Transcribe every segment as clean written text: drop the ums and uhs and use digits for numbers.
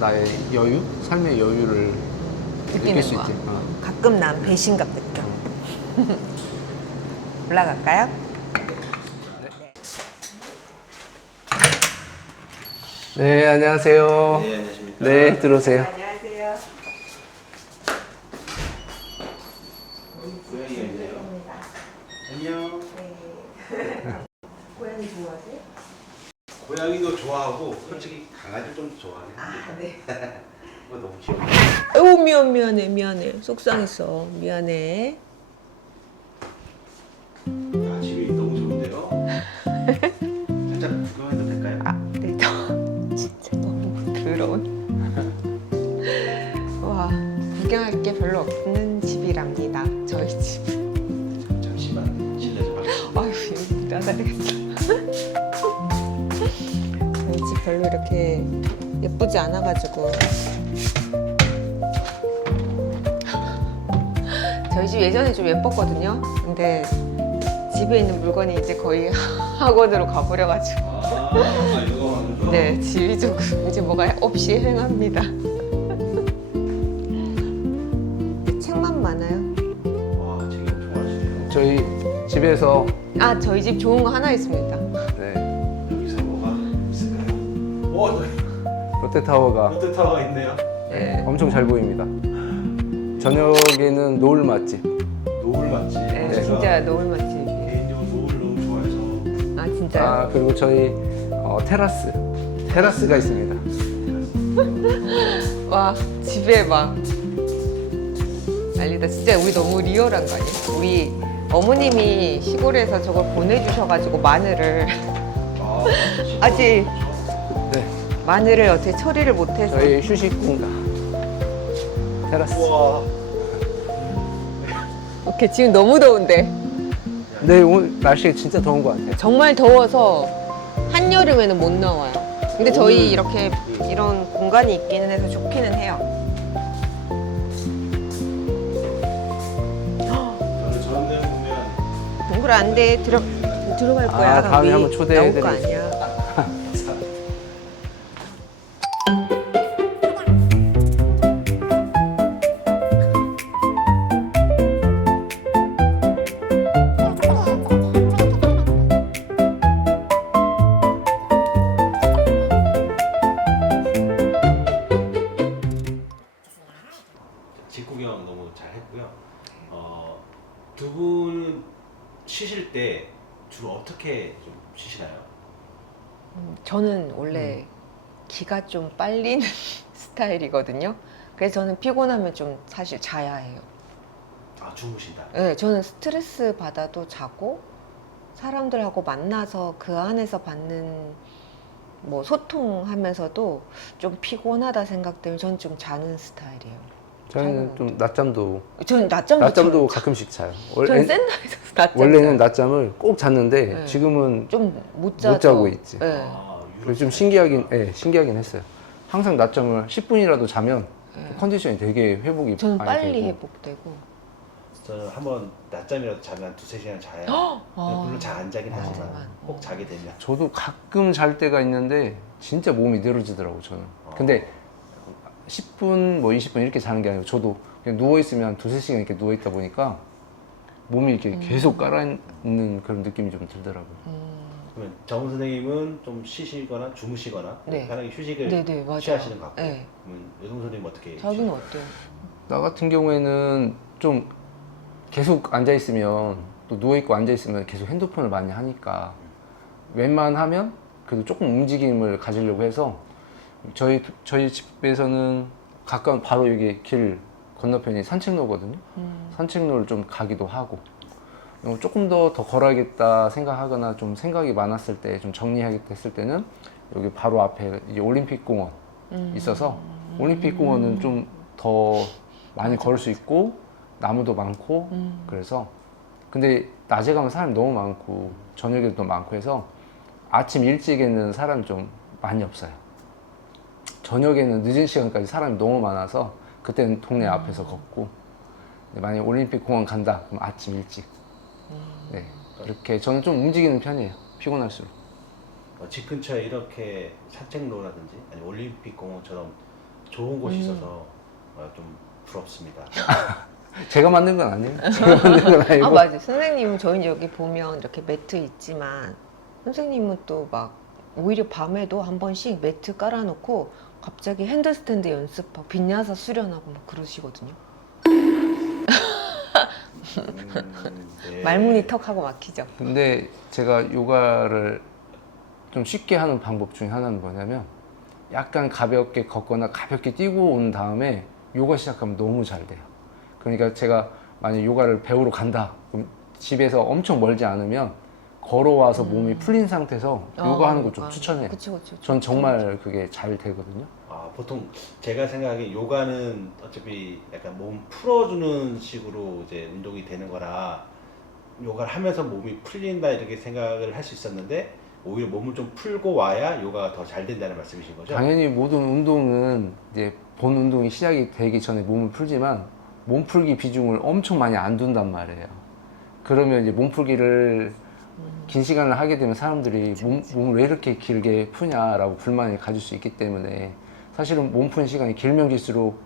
나의 여유? 삶의 여유를 느낄 수 거야. 있지. 가끔 난 배신감 느껴. 올라갈까요? 네, 안녕하세요. 네, 안녕하십니까. 네, 들어오세요. 안녕하세요. 고양이가 있네요. 안녕. 고양이 좋아하세요? 고양이도 좋아하고 솔직히 강아지 좀 좋아하긴 합니다. 네. 이거 너무 귀여워. 아이고 미안해. 속상했어. 미안해. 아, 집이 너무 좋은데요. 살짝 구경해도 될까요? 네, 진짜 너무 더러운. 와, 구경할 게 별로 없는 집이랍니다. 저희 집. 잠시만 실례 좀 하겠습니다. 아유, 여기 나가야겠다. 저희 집 별로 이렇게 예쁘지 않아가지고. 저희 집 예전에 좀 예뻤거든요. 근데 집에 있는 물건이 이제 거의 학원으로 가버려가지고. 이거 네, 집이 조금 이제 뭐가 없이 행합니다. 책만 많아요. 와, 책 좋아하시네요. 저희 집에서 아, 저희 집 좋은 거 하나 있습니다. 네, 여기서 뭐가 있을까요? 롯데타워가 롯데타워가 있네요. 네. 엄청 잘 보입니다. 저녁에는 노을 맛집. 노을 맛집. 네, 네. 진짜 노을 맛집이에요. 개인적으로 노을 너무 좋아해서. 아, 진짜요? 그리고 저희 테라스가 있습니다. 와, 집에 막 난리다. 진짜 우리 너무 리얼한 거 아니에요? 우리 어머님이 시골에서 저걸 보내주셔가지고 마늘을 아, 아직 네, 마늘을 어떻게 처리를 못해서 저희 휴식 공간. 테라스. 우와. 오케이, 지금 너무 더운데 네, 오늘 날씨가 진짜 더운 것 같아요. 정말 더워서 한여름에는 못 나와요. 근데 저희 이렇게 이런 공간이 있기는 해서 좋기는 해요. 저는 저런 데 보면 동굴 안 돼. 들어갈 거야. 아, 다음에 우리 한번 초대해드리겠습니다. 나올 거 아니야. 집 구경 너무 잘 했고요. 두 분은 쉬실 때 주로 어떻게 좀 쉬시나요? 저는 원래 기가 좀 빨리는 스타일이거든요. 그래서 저는 피곤하면 좀 사실 자야 해요. 아, 주무신다. 네, 저는 스트레스 받아도 자고 사람들하고 만나서 그 안에서 받는 뭐 소통하면서도 좀 피곤하다 생각 때문에 저는 좀 자는 스타일이에요. 저는 좀 낮잠도 저는 낮잠도 가끔씩 자요. 저는 센 날에서 낮잠 원래는 자요. 낮잠을 꼭 잤는데 네. 지금은 좀 못 못 자고 있지. 네. 그래서 좀 신기하긴 했어요. 항상 낮잠을 10분이라도 자면 네. 컨디션이 되게 회복이 저는 많이 빨리 되고. 회복되고. 저는 한번 낮잠이라도 자면 한 두세 시간 자요. 아, 물론 잘 안 자긴 하지만 하지만. 꼭 자게 되면. 저도 가끔 잘 때가 있는데 진짜 몸이 늘어지더라고 저는. 근데 10분 뭐 20분 이렇게 자는 게 아니고 저도 그냥 누워있으면 한 두세 시간 이렇게 누워있다 보니까 몸이 이렇게 계속 깔아있는 그런 느낌이 좀 들더라고요. 그러면 정 선생님은 좀 쉬시거나 주무시거나 네. 편하게 휴식을 네네, 맞아요. 취하시는 것 같고 네. 그러면 여성 선생님 어떻게 자기는 쉬세요? 어때요? 나 같은 경우에는 좀 계속 앉아있으면 또 누워있고 앉아있으면 계속 핸드폰을 많이 하니까 웬만하면 그래도 조금 움직임을 가지려고 해서 저희 집에서는 가까운 바로 여기 길 건너편이 산책로거든요. 산책로를 좀 가기도 하고 조금 더 걸어야겠다 생각하거나 좀 생각이 많았을 때 좀 정리하겠다 했을 때는 여기 바로 앞에 이제 올림픽 공원 있어서 올림픽 공원은 좀 더 많이 걸을 수 있고 나무도 많고 그래서 근데 낮에 가면 사람이 너무 많고 저녁에도 많고 해서 아침 일찍에는 사람이 좀 많이 없어요. 저녁에는 늦은 시간까지 사람이 너무 많아서 그때는 동네 앞에서 걷고 만약에 올림픽 공원 간다 그럼 아침 일찍 네 이렇게 저는 좀 움직이는 편이에요. 피곤할수록. 집 근처에 이렇게 산책로라든지 아니 올림픽 공원처럼 좋은 곳이 있어서 좀 부럽습니다. 제가 만든 건 아니에요. 제가 만든 건 아니고. 아 맞아요. 선생님은 저희 여기 보면 이렇게 매트 있지만 선생님은 또 막 오히려 밤에도 한 번씩 매트 깔아놓고 갑자기 핸드스탠드 연습하고 빈야사 수련하고 막 그러시거든요. 네. 말문이 턱하고 막히죠. 근데 제가 요가를 좀 쉽게 하는 방법 중에 하나는 뭐냐면 약간 가볍게 걷거나 가볍게 뛰고 온 다음에 요가 시작하면 너무 잘 돼요. 그러니까 제가 만약 요가를 배우러 간다 그럼 집에서 엄청 멀지 않으면 걸어와서 몸이 풀린 상태에서 요가하는 거 좀 추천해요. 그쵸. 전 정말 그게 잘 되거든요. 보통 제가 생각하기에 요가는 어차피 약간 몸 풀어주는 식으로 이제 운동이 되는 거라 요가를 하면서 몸이 풀린다 이렇게 생각을 할 수 있었는데 오히려 몸을 좀 풀고 와야 요가가 더 잘 된다는 말씀이신 거죠? 당연히 모든 운동은 이제 본 운동이 시작이 되기 전에 몸을 풀지만 몸풀기 비중을 엄청 많이 안 둔단 말이에요. 그러면 이제 몸풀기를 긴 시간을 하게 되면 사람들이 몸을 왜 이렇게 길게 푸냐라고 불만을 가질 수 있기 때문에 사실은 몸 푸는 시간이 길면 길수록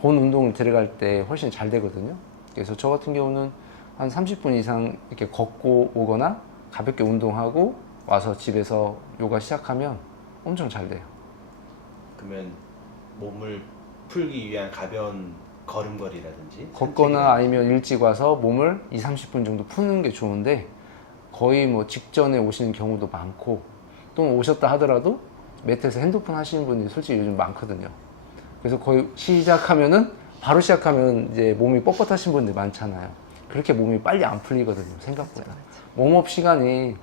본 운동을 들어갈 때 훨씬 잘 되거든요. 그래서 저 같은 경우는 한 30분 이상 이렇게 걷고 오거나 가볍게 운동하고 와서 집에서 요가 시작하면 엄청 잘 돼요. 그러면 몸을 풀기 위한 가벼운 걸음걸이라든지 걷거나 아니면 일찍 와서 몸을 20-30분 정도 푸는 게 좋은데 거의 뭐 직전에 오시는 경우도 많고 또 오셨다 하더라도 매트에서 핸드폰 하시는 분들이 솔직히 요즘 많거든요. 그래서 거의 시작하면은 바로 시작하면 이제 몸이 뻣뻣하신 분들 많잖아요. 그렇게 몸이 빨리 안 풀리거든요, 생각보다. 웜업 시간이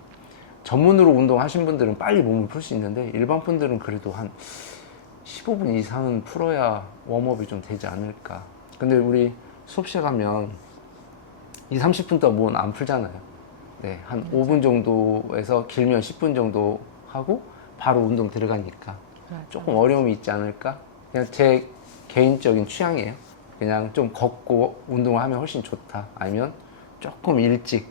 전문으로 운동하신 분들은 빨리 몸을 풀 수 있는데 일반 분들은 그래도 한 15분 이상은 풀어야 웜업이 좀 되지 않을까. 근데 우리 수업 시작하면 20-30분 동안 몸은 안 풀잖아요. 네, 한 5분 정도에서 길면 10분 정도 하고 바로 운동 들어가니까 조금 어려움이 있지 않을까? 그냥 제 개인적인 취향이에요. 그냥 좀 걷고 운동을 하면 훨씬 좋다. 아니면 조금 일찍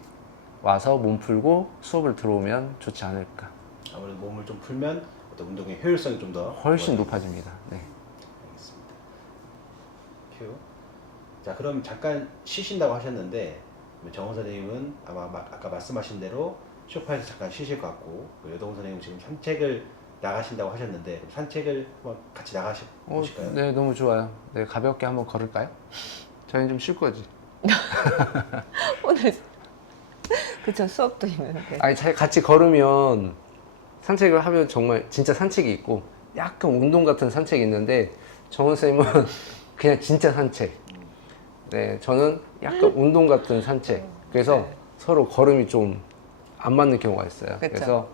와서 몸 풀고 수업을 들어오면 좋지 않을까. 아무래도 몸을 좀 풀면 어떤 운동의 효율성이 좀 더 훨씬 높아집니다. 네. 알겠습니다. 큐. 자, 그럼 잠깐 쉬신다고 하셨는데 정원 선생님은 아마 아까 말씀하신 대로 소파에서 잠깐 쉬실 것 같고 여동훈 선생님은 지금 산책을 나가신다고 하셨는데 그럼 산책을 한번 같이 보실까요? 네, 너무 좋아요. 네, 가볍게 한번 걸을까요? 저희는 좀 쉴 거지. 오늘 그쵸 수업도 있는데. 아니, 같이 걸으면 산책을 하면 정말 진짜 산책이 있고 약간 운동 같은 산책이 있는데 정원 쌤은 그냥 진짜 산책. 네, 저는 약간 운동 같은 산책. 그래서 서로 걸음이 좀 안 맞는 경우가 있어요. 그쵸. 그래서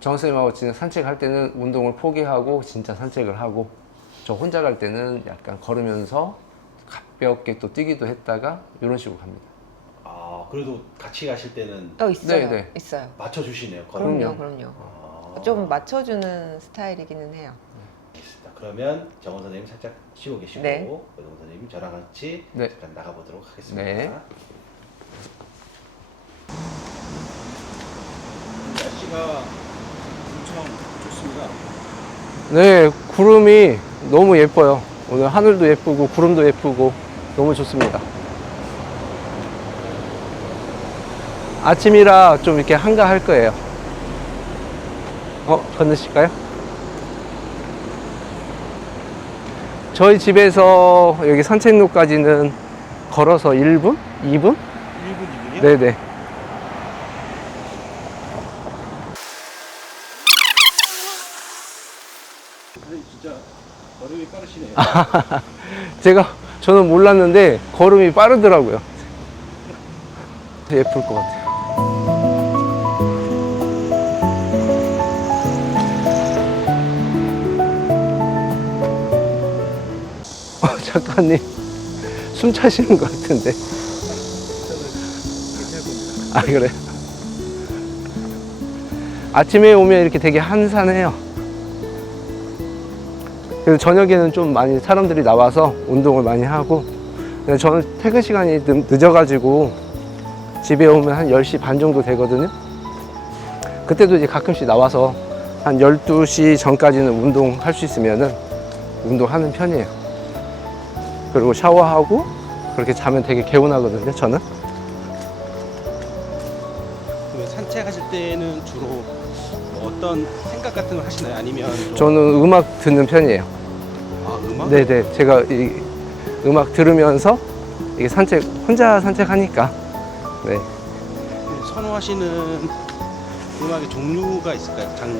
정원 쌤하고 진짜 산책할 때는 운동을 포기하고 진짜 산책을 하고 저 혼자 갈 때는 약간 걸으면서 가볍게 또 뛰기도 했다가 이런 식으로 갑니다. 그래도 같이 가실 때는 있어요. 네. 있어요. 맞춰주시네요. 그럼요. 아, 좀 맞춰주는 스타일이기는 해요. 알겠습니다. 그러면 정원 선생님 살짝 쉬고 계시고 네. 여동훈 선생님 저랑 같이 네. 잠깐 나가보도록 하겠습니다. 네. 날씨가 엄청 좋습니다. 네, 구름이 너무 예뻐요. 오늘 하늘도 예쁘고 구름도 예쁘고 너무 좋습니다. 아침이라 좀 이렇게 한가할 거예요. 건너실까요? 저희 집에서 여기 산책로까지는 걸어서 1분? 2분? 1분 2분이요? 네네. 진짜 걸음이 빠르시네요. 저는 몰랐는데 걸음이 빠르더라고요. 예쁠 것 같아요. 작가님 숨 차시는 것 같은데. 아, 그래. 아침에 오면 이렇게 되게 한산해요. 그래서 저녁에는 좀 많이 사람들이 나와서 운동을 많이 하고, 근데 저는 퇴근 시간이 늦어가지고 집에 오면 한 10시 반 정도 되거든요. 그때도 이제 가끔씩 나와서 한 12시 전까지는 운동할 수 있으면은 운동하는 편이에요. 그리고 샤워하고 그렇게 자면 되게 개운하거든요, 저는. 그러면 산책하실 때는 주로 뭐 어떤 생각 같은 걸 하시나요? 아니면 좀... 저는 음악 듣는 편이에요. 아, 음악? 네네. 제가 이 음악 들으면서 이게 혼자 산책하니까. 네. 선호하시는 음악의 종류가 있을까요? 장르?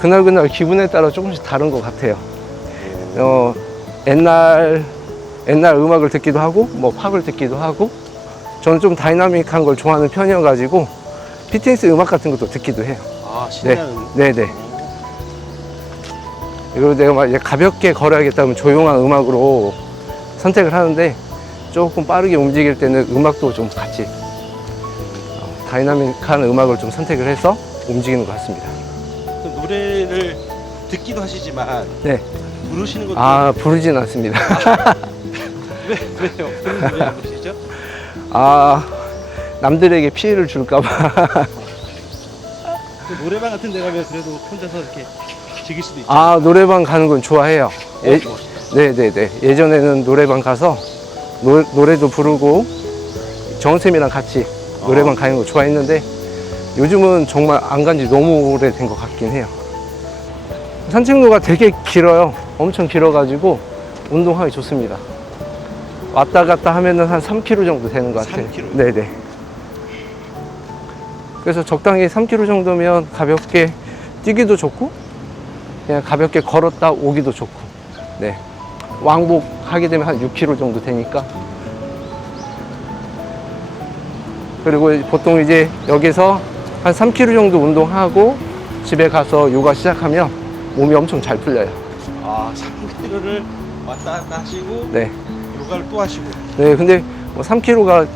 그날 기분에 따라 조금씩 다른 것 같아요. 옛날 음악을 듣기도 하고, 뭐 팝을 듣기도 하고, 저는 좀 다이나믹한 걸 좋아하는 편이어가지고, 피트니스 음악 같은 것도 듣기도 해요. 아, 신나는 네네. 그리고 내가 막 이제 가볍게 걸어야겠다면 조용한 음악으로 선택을 하는데, 조금 빠르게 움직일 때는 음악도 좀 같이 다이나믹한 음악을 좀 선택을 해서 움직이는 것 같습니다. 노래를 듣기도 하시지만 네. 부르시는 것도 아, 부르진 않습니다. 왜요? 그런 노래 안 부르시죠? 아, 남들에게 피해를 줄까봐. 그 노래방 같은 데 가면 그래도 혼자서 이렇게 즐길 수도 있죠. 아, 노래방 가는 건 좋아해요. 좋아하시죠? 네네네. 예전에는 노래방 가서 노래도 부르고 정은쌤이랑 같이 노래방 가는 거 좋아했는데 요즘은 정말 안 간 지 너무 오래된 것 같긴 해요. 산책로가 되게 길어요. 엄청 길어가지고 운동하기 좋습니다. 왔다 갔다 하면은 한 3km 정도 되는 것 같아요. 3km? 네네. 그래서 적당히 3km 정도면 가볍게 뛰기도 좋고 그냥 가볍게 걸었다 오기도 좋고. 네. 왕복하게 되면 한 6km 정도 되니까. 그리고 보통 이제 여기서 한 3km 정도 운동하고 집에 가서 요가 시작하면 몸이 엄청 잘 풀려요. 아, 3km를 왔다 갔다 하시고 네. 요가를 또 하시고. 네, 근데 뭐 3km가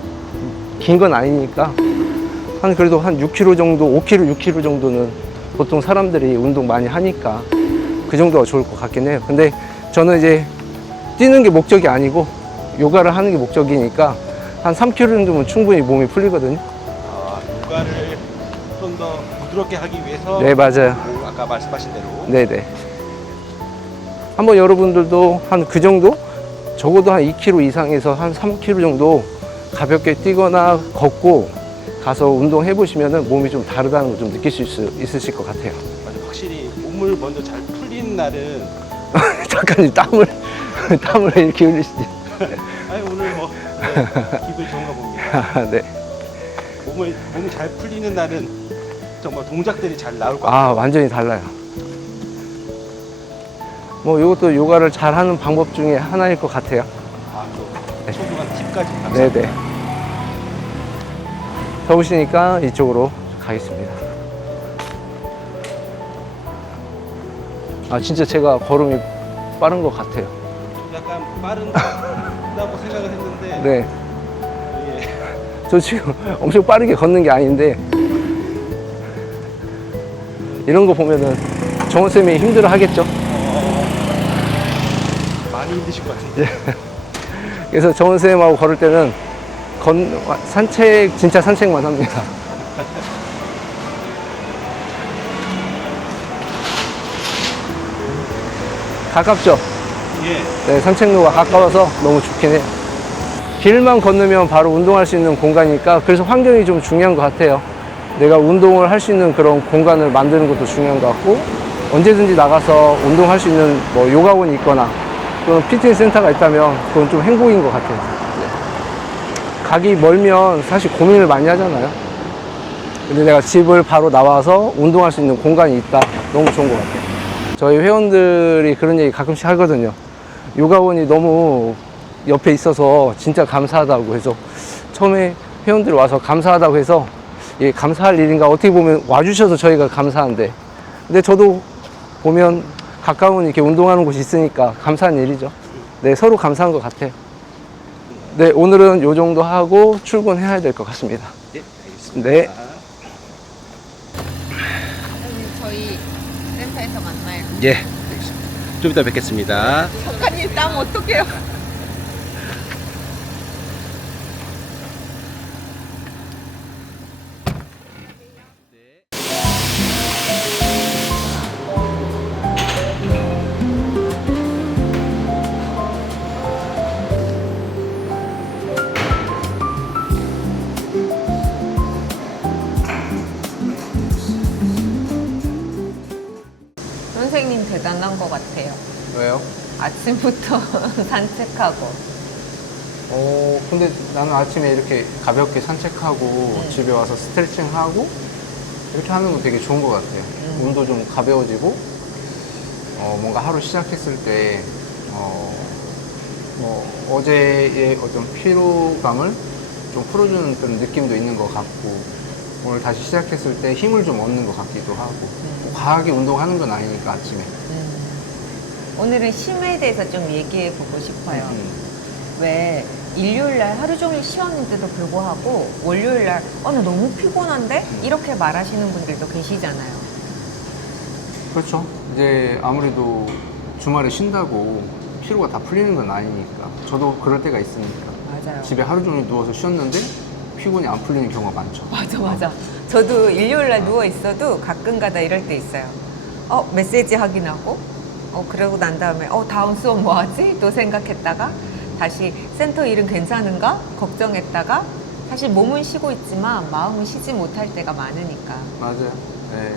긴 건 아니니까 그래도 한 6km 정도, 5km, 6km 정도는 보통 사람들이 운동 많이 하니까 그 정도가 좋을 것 같긴 해요. 근데 저는 이제 뛰는 게 목적이 아니고 요가를 하는 게 목적이니까 한 3km 정도면 충분히 몸이 풀리거든요. 아, 요가를 좀 더 부드럽게 하기 위해서. 네, 맞아요. 뭐 아까 말씀하신 대로. 네네. 한번 여러분들도 한 그 정도? 적어도 한 2km 이상에서 한 3km 정도 가볍게 뛰거나 걷고 가서 운동해 보시면 몸이 좀 다르다는 걸 좀 느끼실 수 있으실 것 같아요. 맞아, 확실히 몸을 먼저 잘 풀리는 날은. 잠깐 땀을 이렇게 흘리시지. 아니, 오늘 뭐 네, 기분이 좋은가 봅니다. 네. 몸이 잘 풀리는 날은 정말 동작들이 잘 나올 것 같아요. 아, 완전히 달라요. 뭐 이것도 요가를 잘하는 방법 중에 하나일 것 같아요. 아, 또 소중한 팁까지. 네네. 더우시니까 이쪽으로 가겠습니다. 아, 진짜 제가 걸음이 빠른 것 같아요. 약간 빠른다고 생각을 했는데. 네. 이게 저 지금 엄청 빠르게 걷는 게 아닌데 이런 거 보면은 정원쌤이 힘들어 하겠죠? 많이 힘드실 것 같은데. 그래서 정원쌤하고 걸을 때는 진짜 산책만 합니다. 가깝죠? 예. 네, 산책로가 가까워서 너무 좋긴 해요. 길만 건너면 바로 운동할 수 있는 공간이니까 그래서 환경이 좀 중요한 것 같아요. 내가 운동을 할 수 있는 그런 공간을 만드는 것도 중요한 것 같고 언제든지 나가서 운동할 수 있는 뭐 요가원이 있거나 또는 피트니스 센터가 있다면 그건 좀 행복인 것 같아요. 네. 가기 멀면 사실 고민을 많이 하잖아요. 근데 내가 집을 바로 나와서 운동할 수 있는 공간이 있다. 너무 좋은 것 같아요. 저희 회원들이 그런 얘기 가끔씩 하거든요. 요가원이 너무 옆에 있어서 진짜 감사하다고 해서 처음에 회원들이 와서 감사하다고 해서 이게 감사할 일인가 어떻게 보면 와주셔서 저희가 감사한데 근데 저도 보면 가까운 이렇게 운동하는 곳이 있으니까 감사한 일이죠. 네, 서로 감사한 것 같아요. 네, 오늘은 요 정도 하고 출근해야 될 것 같습니다. 네, 알겠습니다. 네. 저희 센터에서 만나요. 예, 알겠습니다. 좀 이따 뵙겠습니다. 작가님 땀 어떡해요? 왜요? 아침부터 산책하고. 근데 나는 아침에 이렇게 가볍게 산책하고 집에 와서 스트레칭하고 이렇게 하는 거 되게 좋은 것 같아요. 몸도 좀 가벼워지고, 뭔가 하루 시작했을 때, 어제의 어떤 피로감을 좀 풀어주는 그런 느낌도 있는 것 같고, 오늘 다시 시작했을 때 힘을 좀 얻는 것 같기도 하고, 뭐 과하게 운동하는 건 아니니까 아침에. 오늘은 쉼에 대해서 좀 얘기해 보고 싶어요. 왜 일요일날 하루 종일 쉬었는데도 불구하고 월요일날 나 너무 피곤한데? 이렇게 말하시는 분들도 계시잖아요. 그렇죠. 이제 아무래도 주말에 쉰다고 피로가 다 풀리는 건 아니니까. 저도 그럴 때가 있으니까. 맞아요. 집에 하루 종일 누워서 쉬었는데 피곤이 안 풀리는 경우가 많죠. 맞아. 저도 일요일날 누워 있어도 가끔가다 이럴 때 있어요. 메시지 확인하고, 그러고 난 다음에 다음 수업 뭐 하지? 또 생각했다가 다시 센터 일은 괜찮은가? 걱정했다가 사실 몸은 쉬고 있지만 마음은 쉬지 못할 때가 많으니까. 맞아요. 네.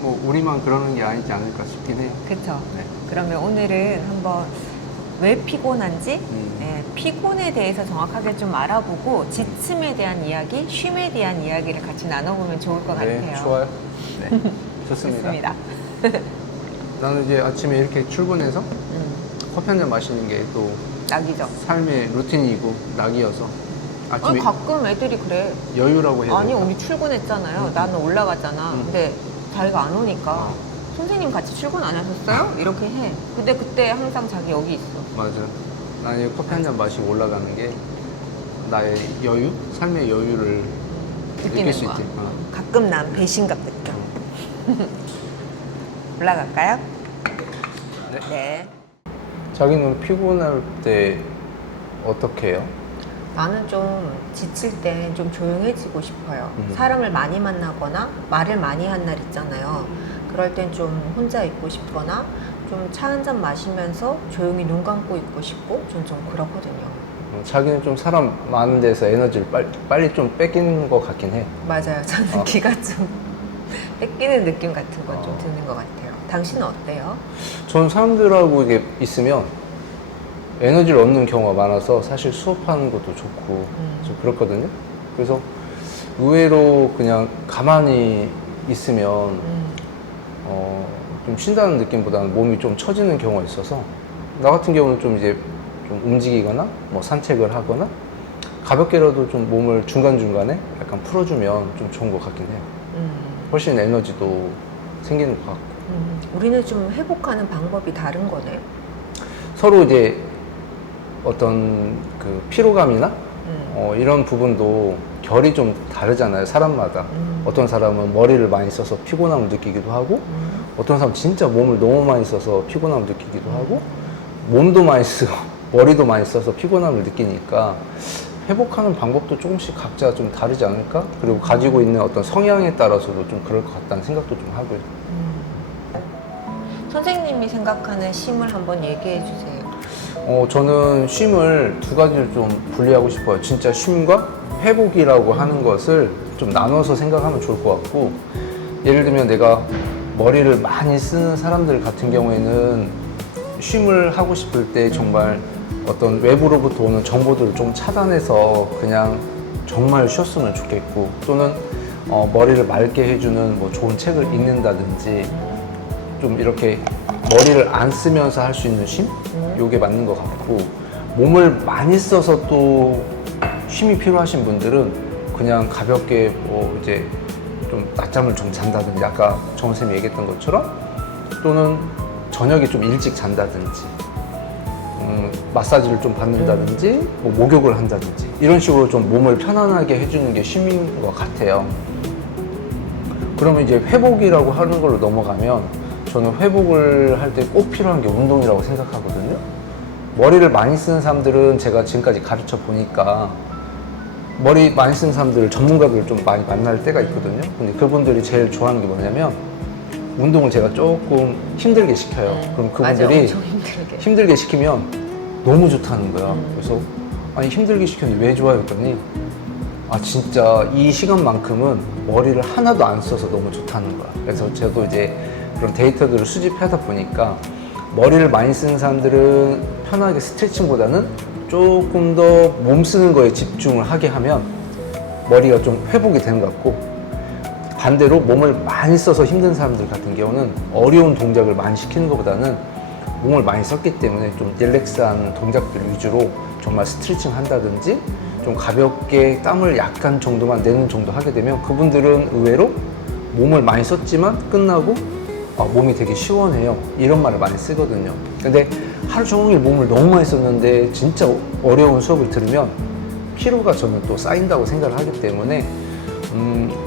뭐 우리만 그러는 게 아니지 않을까 싶긴 해요. 그쵸? 네. 그러면 오늘은 한번 왜 피곤한지, 음. 피곤에 대해서 정확하게 좀 알아보고 지침에 대한 이야기, 쉼에 대한 이야기를 같이 나눠보면 좋을 것 네, 같아요. 좋아요. 네, 좋습니다. 좋습니다. 나는 이제 아침에 이렇게 출근해서 커피 한 잔 마시는 게 또 낙이죠. 삶의 루틴이고 낙이어서 아침에 가끔 애들이 그래. 여유라고 해야 아니, 될까? 우리 출근했잖아요. 나는 올라가잖아. 근데 자기가 안 오니까 선생님 같이 출근 안 하셨어요? 이렇게 해. 근데 그때 항상 자기 여기 있어. 맞아. 나는 이 커피 한 잔 마시고 올라가는 게 나의 여유? 삶의 여유를 느낄 느끼는 수 거야. 있지. 가끔 난 배신감 느껴. 올라갈까요? 네. 자기는 피곤할 때 어떻게 해요? 나는 좀 지칠 때 좀 조용해지고 싶어요. 음. 사람을 많이 만나거나 말을 많이 한 날 있잖아요. 그럴 땐 좀 혼자 있고 싶거나 좀 차 한 잔 마시면서 조용히 눈 감고 있고 싶고 좀 그렇거든요. 자기는 좀 사람 많은 데서 에너지를 빨리 좀 뺏기는 것 같긴 해. 맞아요. 저는 기가 좀 뺏기는 느낌 같은 건 좀 드는 것 같아요. 당신은 어때요? 저는 사람들하고 이게 있으면 에너지를 얻는 경우가 많아서 사실 수업하는 것도 좋고 좀 그렇거든요. 그래서 의외로 그냥 가만히 있으면 좀 쉰다는 느낌보다는 몸이 좀 처지는 경우가 있어서 나 같은 경우는 좀 이제 좀 움직이거나 뭐 산책을 하거나 가볍게라도 좀 몸을 중간중간에 약간 풀어주면 좀 좋은 것 같긴 해요. 훨씬 에너지도 생기는 것 같고 우리는 좀 회복하는 방법이 다른 거네. 서로 이제 어떤 그 피로감이나 이런 부분도 결이 좀 다르잖아요, 사람마다. 어떤 사람은 머리를 많이 써서 피곤함을 느끼기도 하고 어떤 사람은 진짜 몸을 너무 많이 써서 피곤함을 느끼기도 하고 몸도 많이 쓰고 머리도 많이 써서 피곤함을 느끼니까 회복하는 방법도 조금씩 각자 좀 다르지 않을까? 그리고 가지고 있는 어떤 성향에 따라서도 좀 그럴 것 같다는 생각도 좀 하고요. 선생님이 생각하는 쉼을 한번 얘기해 주세요. 저는 쉼을 두 가지를 좀 분리하고 싶어요. 진짜 쉼과 회복이라고 하는 것을 좀 나눠서 생각하면 좋을 것 같고, 예를 들면 내가 머리를 많이 쓰는 사람들 같은 경우에는 쉼을 하고 싶을 때 정말 어떤 외부로부터 오는 정보들을 좀 차단해서 그냥 정말 쉬었으면 좋겠고, 또는 머리를 맑게 해주는 뭐 좋은 책을 읽는다든지 좀 이렇게 머리를 안 쓰면서 할 수 있는 쉼? 요게 맞는 것 같고, 몸을 많이 써서 또 쉼이 필요하신 분들은 그냥 가볍게 뭐 이제 좀 낮잠을 좀 잔다든지 아까 정원 쌤이 얘기했던 것처럼, 또는 저녁에 좀 일찍 잔다든지 마사지를 좀 받는다든지 뭐 목욕을 한다든지 이런 식으로 좀 몸을 편안하게 해주는 게 쉼인 것 같아요. 그러면 이제 회복이라고 하는 걸로 넘어가면 저는 회복을 할 때 꼭 필요한 게 운동이라고 생각하거든요. 머리를 많이 쓰는 사람들은 제가 지금까지 가르쳐 보니까 머리 많이 쓰는 사람들 전문가들 좀 많이 만날 때가 있거든요. 근데 그분들이 제일 좋아하는 게 뭐냐면 운동을 제가 조금 힘들게 시켜요. 그럼 그분들이 맞아, 엄청 힘들게. 힘들게 시키면 너무 좋다는 거야. 그래서 아니 힘들게 시켰는데 왜 좋아요? 했더니 아 진짜 이 시간만큼은 머리를 하나도 안 써서 너무 좋다는 거야. 그래서 저도 이제 그런 데이터들을 수집하다 보니까 머리를 많이 쓰는 사람들은 편하게 스트레칭보다는 조금 더 몸 쓰는 거에 집중을 하게 하면 머리가 좀 회복이 되는 것 같고, 반대로 몸을 많이 써서 힘든 사람들 같은 경우는 어려운 동작을 많이 시키는 것보다는 몸을 많이 썼기 때문에 좀 릴렉스한 동작들 위주로 정말 스트레칭 한다든지 좀 가볍게 땀을 약간 정도만 내는 정도 하게 되면 그분들은 의외로 몸을 많이 썼지만 끝나고 몸이 되게 시원해요, 이런 말을 많이 쓰거든요. 근데 하루 종일 몸을 너무 많이 썼는데 진짜 어려운 수업을 들으면 피로가 저는 또 쌓인다고 생각을 하기 때문에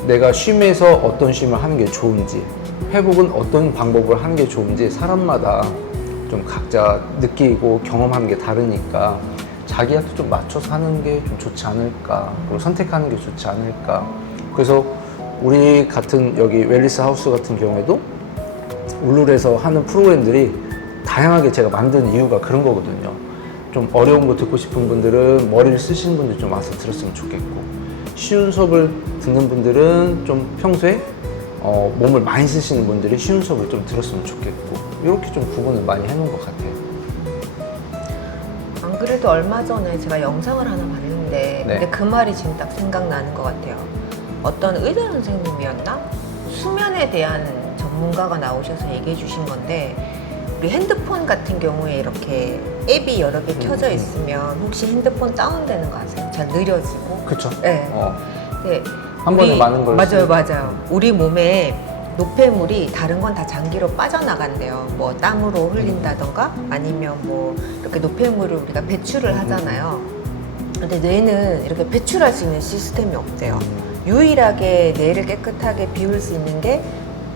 내가 쉼에서 어떤 쉼을 하는 게 좋은지, 회복은 어떤 방법을 하는 게 좋은지 사람마다 좀 각자 느끼고 경험하는 게 다르니까 자기한테 좀 맞춰서 하는 게 좀 좋지 않을까, 그리고 선택하는 게 좋지 않을까. 그래서 우리 같은 여기 웰리스 하우스 같은 경우에도 울룰에서 하는 프로그램들이 다양하게 제가 만든 이유가 그런 거거든요. 좀 어려운 거 듣고 싶은 분들은 머리를 쓰시는 분들 좀 와서 들었으면 좋겠고, 쉬운 수업을 듣는 분들은 좀 평소에 몸을 많이 쓰시는 분들이 쉬운 수업을 좀 들었으면 좋겠고, 이렇게 좀 구분을 많이 해놓은 것 같아요. 안 그래도 얼마 전에 제가 영상을 하나 봤는데 근데 그 말이 지금 딱 생각나는 것 같아요. 어떤 의대 선생님이었나? 수면에 대한 전문가가 나오셔서 얘기해 주신 건데, 우리 핸드폰 같은 경우에 이렇게 앱이 여러 개 켜져 있으면 혹시 핸드폰 다운되는 거 아세요? 잘 느려지고. 그쵸? 네. 네. 한 번에 많은 걸 맞아요, 맞아요. 우리 몸에 노폐물이 다른 건 다 장기로 빠져나간대요. 뭐 땀으로 흘린다던가 아니면 뭐 이렇게 노폐물을 우리가 배출을 하잖아요. 근데 뇌는 이렇게 배출할 수 있는 시스템이 없대요. 유일하게 뇌를 깨끗하게 비울 수 있는 게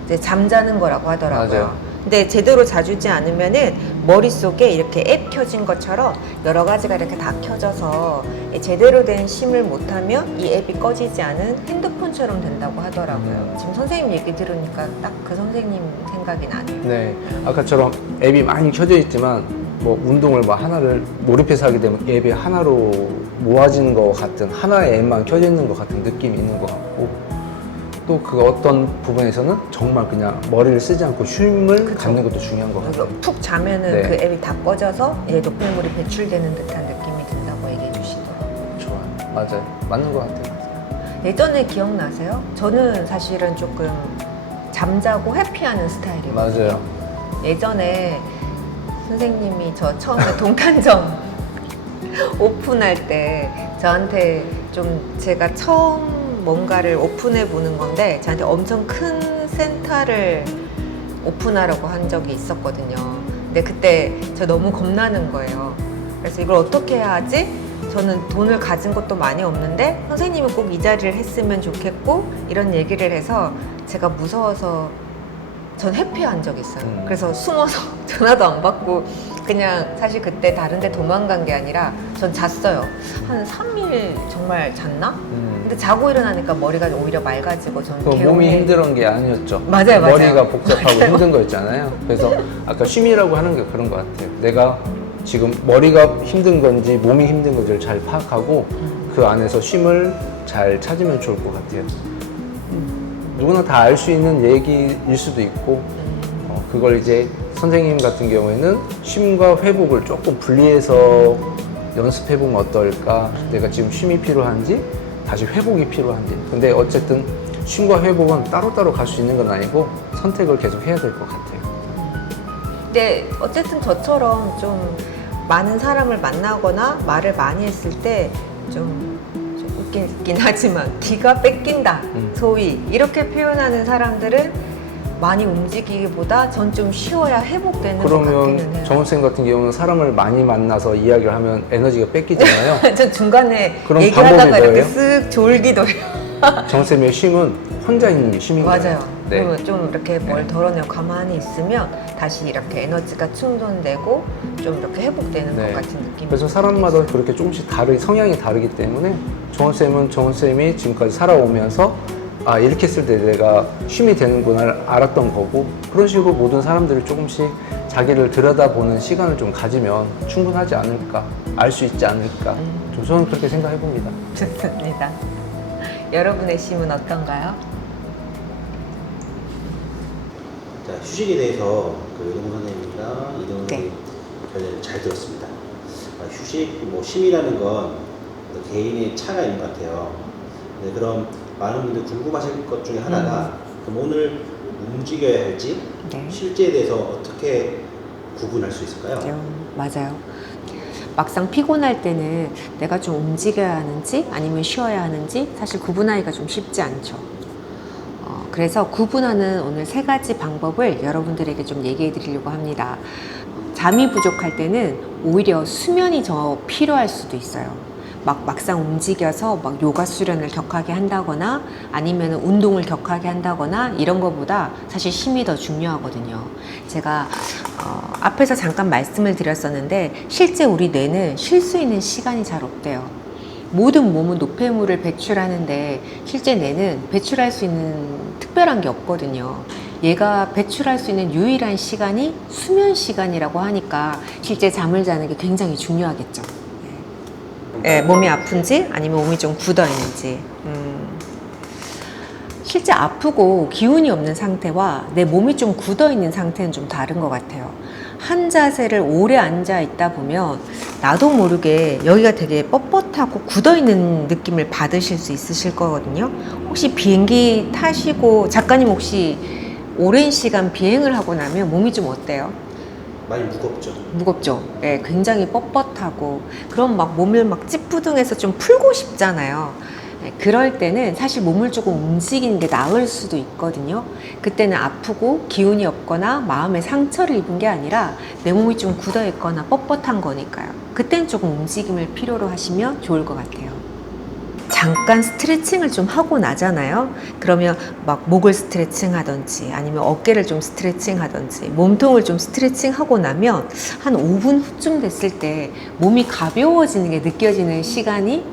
이제 잠자는 거라고 하더라고요. 맞아요. 근데 제대로 자주지 않으면은 머릿속에 이렇게 앱 켜진 것처럼 여러 가지가 이렇게 다 켜져서 제대로 된 쉼을 못하면 이 앱이 꺼지지 않은 핸드폰처럼 된다고 하더라고요. 지금 선생님 얘기 들으니까 딱 그 선생님 생각이 나네요. 네, 아까처럼 앱이 많이 켜져 있지만 뭐 운동을 뭐 하나를 몰입해서 하게 되면 앱이 하나로 모아지는 것 같은, 하나의 앱만 켜져 있는 것 같은 느낌이 있는 것 같고, 또 그 어떤 부분에서는 정말 그냥 머리를 쓰지 않고 쉼을 그쵸. 갖는 것도 중요한 것 같아요. 푹 자면은 네. 그 앱이 다 꺼져서 이제 노폐물이 배출되는 듯한 느낌이 든다고 얘기해 주시더라고요. 좋아요. 맞아요. 맞는 것 같아요. 예전에 기억나세요? 저는 사실은 조금 잠자고 회피하는 스타일이에요. 맞아요. 예전에 선생님이 저 처음에 동탄점 오픈할 때 저한테 좀 제가 처음 뭔가를 오픈해 보는 건데 저한테 엄청 큰 센터를 오픈하려고 한 적이 있었거든요. 근데 그때 저 너무 겁나는 거예요. 그래서 이걸 어떻게 해야 하지? 저는 돈을 가진 것도 많이 없는데 선생님은 꼭 이 자리를 했으면 좋겠고 이런 얘기를 해서 제가 무서워서 전 회피한 적이 있어요. 그래서 숨어서 전화도 안 받고 그냥 사실 그때 다른 데 도망간 게 아니라 전 잤어요. 한 3일 정말 잤나? 근데 자고 일어나니까 머리가 오히려 맑아지고 전 그 몸이 힘든 게 아니었죠. 맞아요, 맞아요. 머리가 복잡하고 맞아요. 힘든 거였잖아요. 그래서 아까 쉼이라고 하는 게 그런 것 같아요. 내가 지금 머리가 힘든 건지 몸이 힘든 건지를 잘 파악하고 그 안에서 쉼을 잘 찾으면 좋을 것 같아요. 누구나 다 알 수 있는 얘기일 수도 있고, 그걸 이제 선생님 같은 경우에는 쉼과 회복을 조금 분리해서 연습해보면 어떨까? 내가 지금 쉼이 필요한지 다시 회복이 필요한지. 근데 어쨌든 쉼과 회복은 따로따로 갈 수 있는 건 아니고 선택을 계속 해야 될 것 같아요. 근데 어쨌든 저처럼 좀 많은 사람을 만나거나 말을 많이 했을 때 좀 웃긴 하지만 기가 뺏긴다, 소위 이렇게 표현하는 사람들은 많이 움직이기보다 전 좀 쉬어야 회복되는 것 같기는 그러면 해요. 정훈 쌤 같은 경우는 사람을 많이 만나서 이야기를 하면 에너지가 뺏기잖아요. 저 중간에 그럼 얘기하다가 방법이 이렇게 뭐예요? 쓱 졸기도 해요. 정훈 쌤의 쉼은 혼자 있는 게 쉼인 거예요. 맞아요. 네. 그러면 좀 이렇게 뭘 덜어내고 가만히 있으면 다시 이렇게 에너지가 충전되고 좀 이렇게 회복되는 네. 것 같은 느낌이. 그래서 사람마다 그렇게 조금씩 성향이 다르기 때문에 정훈 쌤은 정훈 쌤이 지금까지 살아오면서 아, 이렇게 했을 때 내가 쉼이 되는구나 알았던 거고, 그런 식으로 모든 사람들이 조금씩 자기를 들여다보는 시간을 좀 가지면 충분하지 않을까, 알 수 있지 않을까, 좀 저는 그렇게 생각해 봅니다. 좋습니다. 여러분의 쉼은 어떤가요? 자, 휴식에 대해서 그 외동호 선생님이랑 이동훈 네. 선생님 견해를 잘 들었습니다. 휴식, 뭐 쉼이라는 건 개인의 차가 있는 것 같아요. 네, 그럼 많은 분들 궁금하실 것 중에 하나가 그럼 오늘 움직여야 할지 네. 실제에 대해서 어떻게 구분할 수 있을까요? 맞아요. 막상 피곤할 때는 내가 좀 움직여야 하는지 아니면 쉬어야 하는지 사실 구분하기가 좀 쉽지 않죠. 그래서 구분하는 오늘 3가지 방법을 여러분들에게 좀 얘기해 드리려고 합니다. 잠이 부족할 때는 오히려 수면이 더 필요할 수도 있어요. 막상 움직여서 막 요가 수련을 격하게 한다거나 아니면 운동을 격하게 한다거나 이런 것보다 사실 쉼이 더 중요하거든요. 제가 앞에서 잠깐 말씀을 드렸었는데 실제 우리 뇌는 쉴 수 있는 시간이 잘 없대요. 모든 몸은 노폐물을 배출하는데 실제 뇌는 배출할 수 있는 특별한 게 없거든요. 얘가 배출할 수 있는 유일한 시간이 수면 시간이라고 하니까 실제 잠을 자는 게 굉장히 중요하겠죠. 네, 몸이 아픈지 아니면 몸이 좀 굳어 있는지. 실제 아프고 기운이 없는 상태와 내 몸이 좀 굳어 있는 상태는 좀 다른 것 같아요. 한 자세를 오래 앉아 있다 보면 나도 모르게 여기가 되게 뻣뻣하고 굳어 있는 느낌을 받으실 수 있으실 거거든요. 혹시 비행기 타시고 작가님 혹시 오랜 시간 비행을 하고 나면 몸이 좀 어때요? 많이 무겁죠. 무겁죠. 네, 굉장히 뻣뻣하고 그럼 막 몸을 막 찌뿌둥해서 좀 풀고 싶잖아요. 네, 그럴 때는 사실 몸을 조금 움직이는 게 나을 수도 있거든요. 그때는 아프고 기운이 없거나 마음에 상처를 입은 게 아니라 내 몸이 좀 굳어 있거나 뻣뻣한 거니까요. 그때는 조금 움직임을 필요로 하시면 좋을 것 같아요. 잠깐 스트레칭을 좀 하고 나잖아요. 그러면 막 목을 스트레칭 하던지 아니면 어깨를 좀 스트레칭 하던지 몸통을 좀 스트레칭 하고 나면 한 5분 후쯤 됐을 때 몸이 가벼워지는 게 느껴지는 시간이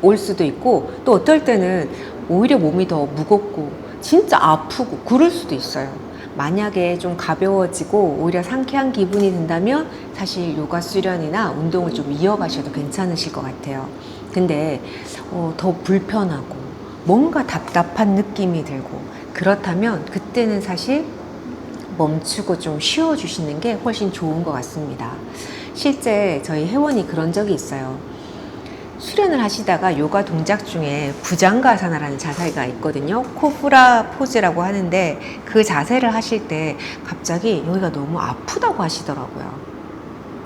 올 수도 있고 또 어떨 때는 오히려 몸이 더 무겁고 진짜 아프고 그럴 수도 있어요. 만약에 좀 가벼워지고 오히려 상쾌한 기분이 든다면 사실 요가 수련이나 운동을 좀 이어가셔도 괜찮으실 것 같아요. 근데 더 불편하고 뭔가 답답한 느낌이 들고 그렇다면 그때는 사실 멈추고 좀 쉬어주시는 게 훨씬 좋은 것 같습니다. 실제 저희 회원이 그런 적이 있어요. 수련을 하시다가 요가 동작 중에 부장가사나라는 자세가 있거든요. 코브라 포즈라고 하는데 그 자세를 하실 때 갑자기 여기가 너무 아프다고 하시더라고요.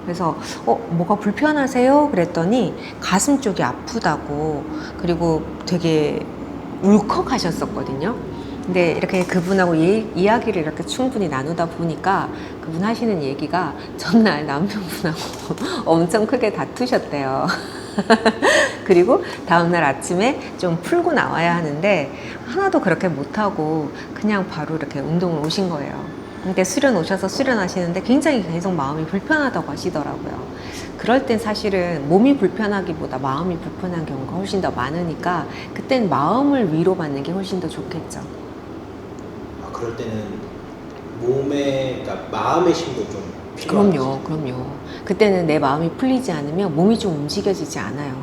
그래서 뭐가 불편하세요? 그랬더니 가슴 쪽이 아프다고 그리고 되게 울컥 하셨었거든요. 근데 이렇게 그분하고 이야기를 이렇게 충분히 나누다 보니까 그분 하시는 얘기가 전날 남편분하고 엄청 크게 다투셨대요. 그리고 다음날 아침에 좀 풀고 나와야 하는데 하나도 그렇게 못하고 그냥 바로 이렇게 운동을 오신 거예요. 근데 수련 오셔서 수련하시는데 굉장히 계속 마음이 불편하다고 하시더라고요. 그럴 땐 사실은 몸이 불편하기보다 마음이 불편한 경우가 훨씬 더 많으니까 그땐 마음을 위로받는 게 훨씬 더 좋겠죠. 그럴 때는 그러니까 마음의 힘도 좀 필요하죠. 그럼요. 그때는 내 마음이 풀리지 않으면 몸이 좀 움직여지지 않아요.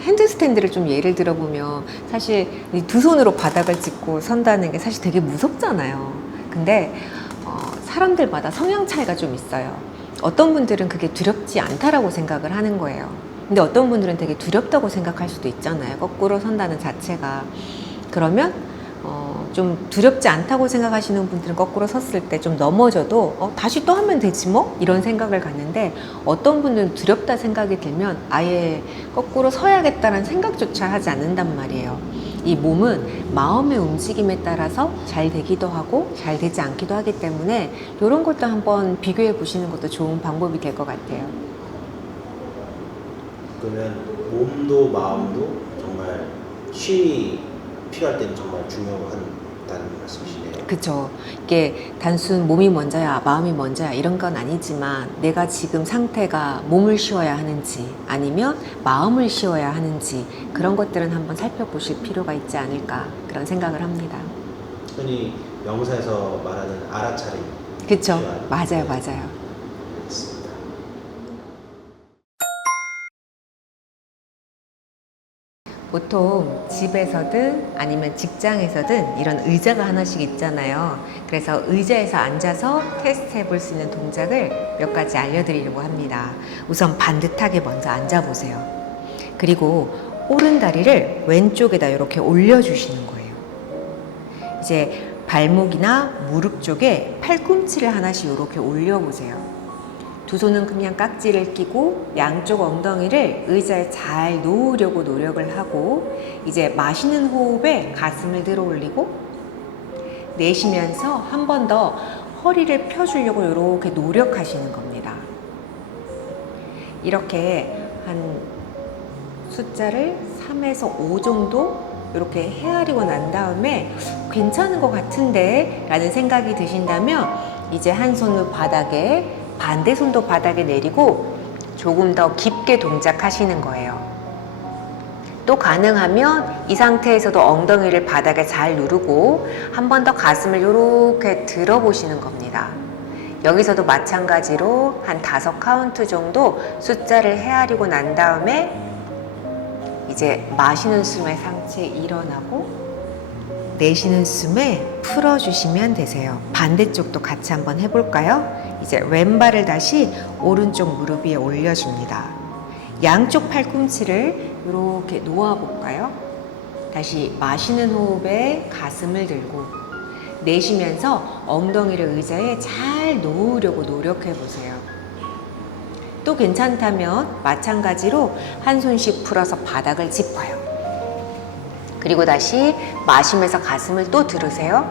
핸드스탠드를 좀 예를 들어보면 사실 이 두 손으로 바닥을 짚고 선다는 게 사실 되게 무섭잖아요. 근데 사람들마다 성향 차이가 좀 있어요. 어떤 분들은 그게 두렵지 않다라고 생각을 하는 거예요. 근데 어떤 분들은 되게 두렵다고 생각할 수도 있잖아요. 거꾸로 선다는 자체가. 그러면 좀 두렵지 않다고 생각하시는 분들은 거꾸로 섰을 때 좀 넘어져도 다시 또 하면 되지 뭐? 이런 생각을 갖는데 어떤 분들은 두렵다 생각이 들면 아예 거꾸로 서야겠다는 생각조차 하지 않는단 말이에요. 이 몸은 마음의 움직임에 따라서 잘 되기도 하고 잘 되지 않기도 하기 때문에 이런 것도 한번 비교해 보시는 것도 좋은 방법이 될 것 같아요. 그러면 몸도 마음도 정말 쉼이 필요할 때는 정말 중요하다는 말씀이시네요. 그쵸. 이게 단순 몸이 먼저야, 마음이 먼저야 이런 건 아니지만 내가 지금 상태가 몸을 쉬어야 하는지 아니면 마음을 쉬어야 하는지 그런 것들은 한번 살펴보실 필요가 있지 않을까 그런 생각을 합니다. 흔히 명사에서 말하는 알아차림. 그쵸. 필요한- 맞아요. 네, 맞아요. 알겠습니다. 보통 집에서든 아니면 직장에서든 이런 의자가 하나씩 있잖아요. 그래서 의자에서 앉아서 테스트 해볼 수 있는 동작을 몇 가지 알려드리려고 합니다. 우선 반듯하게 먼저 앉아보세요. 그리고 오른 다리를 왼쪽에다 이렇게 올려주시는 거예요. 이제 발목이나 무릎 쪽에 팔꿈치를 하나씩 이렇게 올려보세요. 두 손은 그냥 깍지를 끼고 양쪽 엉덩이를 의자에 잘 놓으려고 노력을 하고, 이제 마시는 호흡에 가슴을 들어 올리고, 내쉬면서 한 번 더 허리를 펴주려고 이렇게 노력하시는 겁니다. 이렇게 한 숫자를 3에서 5 정도 이렇게 헤아리고 난 다음에 괜찮은 것 같은데 라는 생각이 드신다면, 이제 한 손을 바닥에, 반대 손도 바닥에 내리고 조금 더 깊게 동작하시는 거예요. 또 가능하면 이 상태에서도 엉덩이를 바닥에 잘 누르고 한 번 더 가슴을 이렇게 들어보시는 겁니다. 여기서도 마찬가지로 한 5카운트 정도 숫자를 헤아리고 난 다음에 이제 마시는 숨에 상체 일어나고 내쉬는 숨에 풀어주시면 되세요. 반대쪽도 같이 한번 해볼까요? 이제 왼발을 다시 오른쪽 무릎 위에 올려줍니다. 양쪽 팔꿈치를 이렇게 놓아볼까요? 다시 마시는 호흡에 가슴을 들고 내쉬면서 엉덩이를 의자에 잘 놓으려고 노력해보세요. 또 괜찮다면 마찬가지로 한 손씩 풀어서 바닥을 짚어요. 그리고 다시 마시면서 가슴을 또 들으세요.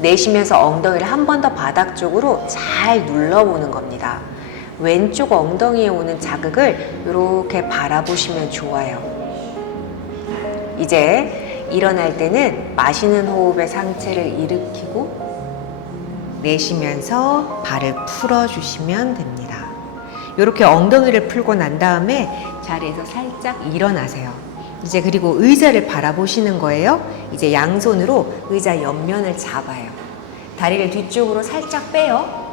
내쉬면서 엉덩이를 한 번 더 바닥 쪽으로 잘 눌러보는 겁니다. 왼쪽 엉덩이에 오는 자극을 이렇게 바라보시면 좋아요. 이제 일어날 때는 마시는 호흡에 상체를 일으키고 내쉬면서 발을 풀어주시면 됩니다. 이렇게 엉덩이를 풀고 난 다음에 자리에서 살짝 일어나세요. 이제 그리고 의자를 바라보시는 거예요. 이제 양손으로 의자 옆면을 잡아요. 다리를 뒤쪽으로 살짝 빼요.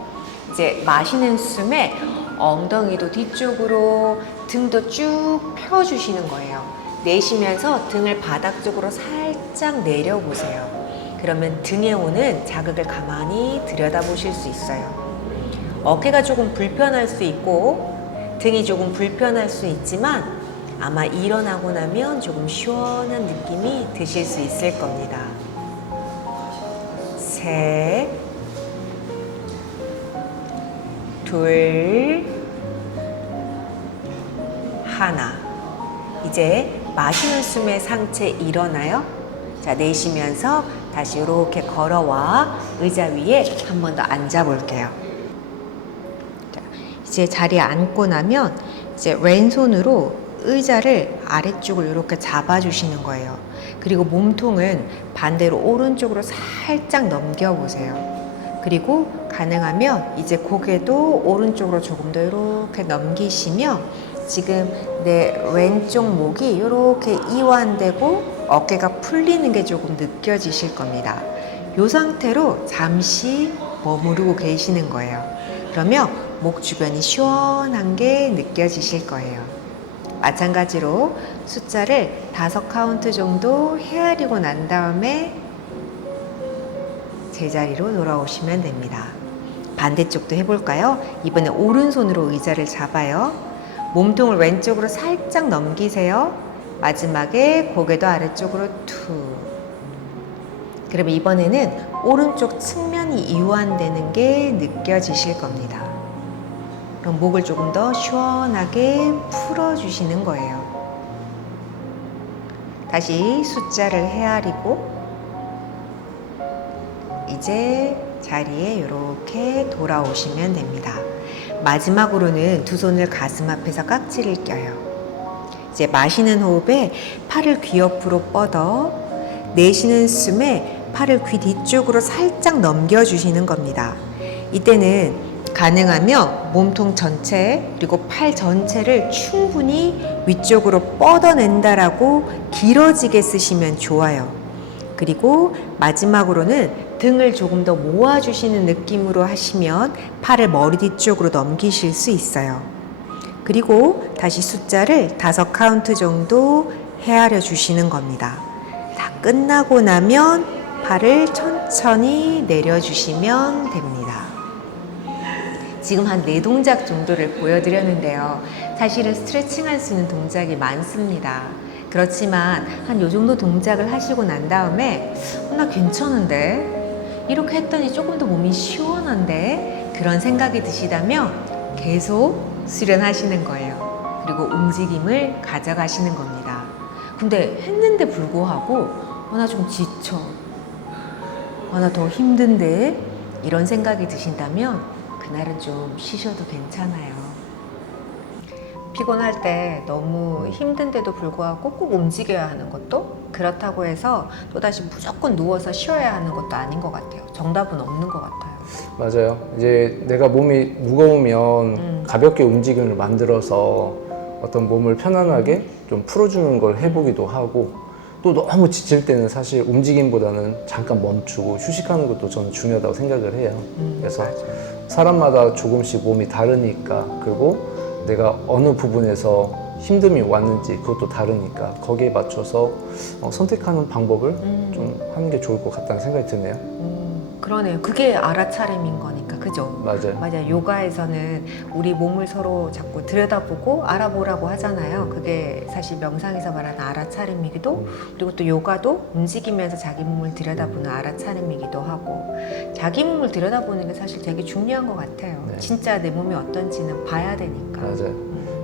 이제 마시는 숨에 엉덩이도 뒤쪽으로, 등도 쭉 펴주시는 거예요. 내쉬면서 등을 바닥 쪽으로 살짝 내려보세요. 그러면 등에 오는 자극을 가만히 들여다보실 수 있어요. 어깨가 조금 불편할 수 있고 등이 조금 불편할 수 있지만 아마 일어나고 나면 조금 시원한 느낌이 드실 수 있을 겁니다. 셋, 둘, 하나. 이제 마시는 숨에 상체 일어나요. 자, 내쉬면서 다시 이렇게 걸어와 의자 위에 한 번 더 앉아 볼게요. 자, 이제 자리에 앉고 나면 이제 왼손으로 의자를 아래쪽을 이렇게 잡아주시는 거예요. 그리고 몸통은 반대로 오른쪽으로 살짝 넘겨보세요. 그리고 가능하면 이제 고개도 오른쪽으로 조금 더 이렇게 넘기시며 지금 내 왼쪽 목이 이렇게 이완되고 어깨가 풀리는 게 조금 느껴지실 겁니다. 이 상태로 잠시 머무르고 계시는 거예요. 그러면 목 주변이 시원한 게 느껴지실 거예요. 마찬가지로 숫자를 5카운트 정도 헤아리고 난 다음에 제자리로 돌아오시면 됩니다. 반대쪽도 해볼까요? 이번에 오른손으로 의자를 잡아요. 몸통을 왼쪽으로 살짝 넘기세요. 마지막에 고개도 아래쪽으로 툭. 그러면 이번에는 오른쪽 측면이 이완되는 게 느껴지실 겁니다. 그럼 목을 조금 더 시원하게 풀어주시는 거예요. 다시 숫자를 헤아리고 이제 자리에 이렇게 돌아오시면 됩니다. 마지막으로는 두 손을 가슴 앞에서 깍지를 껴요. 이제 마시는 호흡에 팔을 귀 옆으로 뻗어 내쉬는 숨에 팔을 귀 뒤쪽으로 살짝 넘겨주시는 겁니다. 이때는 가능하면 몸통 전체 그리고 팔 전체를 충분히 위쪽으로 뻗어낸다라고 길어지게 쓰시면 좋아요. 그리고 마지막으로는 등을 조금 더 모아주시는 느낌으로 하시면 팔을 머리 뒤쪽으로 넘기실 수 있어요. 그리고 다시 숫자를 5카운트 정도 헤아려 주시는 겁니다. 다 끝나고 나면 팔을 천천히 천천히 내려주시면 됩니다. 지금 한 4동작 정도를 보여드렸는데요. 사실은 스트레칭 할 수 있는 동작이 많습니다. 그렇지만 한 요 정도 동작을 하시고 난 다음에 나 괜찮은데? 이렇게 했더니 조금 더 몸이 시원한데? 그런 생각이 드시다면 계속 수련하시는 거예요. 그리고 움직임을 가져가시는 겁니다. 근데 했는데 불구하고 나 좀 지쳐. 나 더 힘든데? 이런 생각이 드신다면 그날은 좀 쉬셔도 괜찮아요. 피곤할 때 너무 힘든데도 불구하고 꼭 움직여야 하는 것도 그렇다고 해서 또다시 무조건 누워서 쉬어야 하는 것도 아닌 것 같아요. 정답은 없는 것 같아요. 맞아요. 이제 내가 몸이 무거우면 가볍게 움직임을 만들어서 어떤 몸을 편안하게 좀 풀어주는 걸 해보기도 하고, 또 너무 지칠 때는 사실 움직임보다는 잠깐 멈추고 휴식하는 것도 저는 중요하다고 생각을 해요. 그래서 사람마다 조금씩 몸이 다르니까, 그리고 내가 어느 부분에서 힘듦이 왔는지 그것도 다르니까 거기에 맞춰서 선택하는 방법을 좀 하는 게 좋을 것 같다는 생각이 드네요. 그러네요. 그게 알아차림인 거니까, 그죠? 맞아요. 맞아요. 요가에서는 우리 몸을 서로 자꾸 들여다보고 알아보라고 하잖아요. 그게 사실 명상에서 말하는 알아차림이기도, 그리고 또 요가도 움직이면서 자기 몸을 들여다보는 알아차림이기도 하고, 자기 몸을 들여다보는 게 사실 되게 중요한 것 같아요. 네. 진짜 내 몸이 어떤지는 봐야 되니까. 맞아요.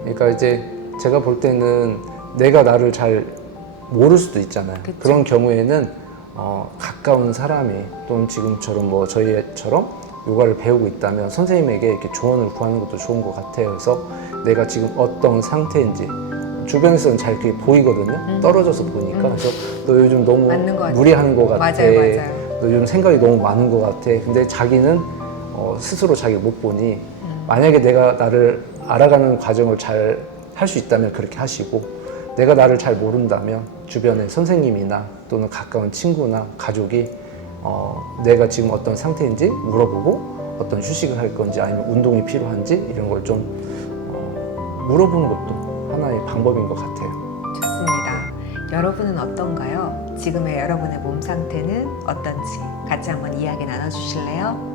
그러니까 이제 제가 볼 때는 내가 나를 잘 모를 수도 있잖아요. 그쵸. 그런 경우에는 가까운 사람이, 또는 지금처럼 뭐 저희처럼 요가를 배우고 있다면 선생님에게 이렇게 조언을 구하는 것도 좋은 것 같아요. 그래서 내가 지금 어떤 상태인지 주변에서는 잘 그게 보이거든요. 떨어져서 보니까. 그래서 너 요즘 너무 맞는 것 같아요. 무리하는 것 같아. 맞아요, 맞아요. 너 요즘 생각이 너무 많은 것 같아. 근데 자기는 스스로 자기를 못 보니, 만약에 내가 나를 알아가는 과정을 잘 할 수 있다면 그렇게 하시고, 내가 나를 잘 모른다면 주변의 선생님이나 또는 가까운 친구나 가족이 내가 지금 어떤 상태인지 물어보고, 어떤 휴식을 할 건지 아니면 운동이 필요한지 이런 걸 좀 물어보는 것도 하나의 방법인 것 같아요. 좋습니다. 여러분은 어떤가요? 지금의 여러분의 몸 상태는 어떤지 같이 한번 이야기 나눠주실래요?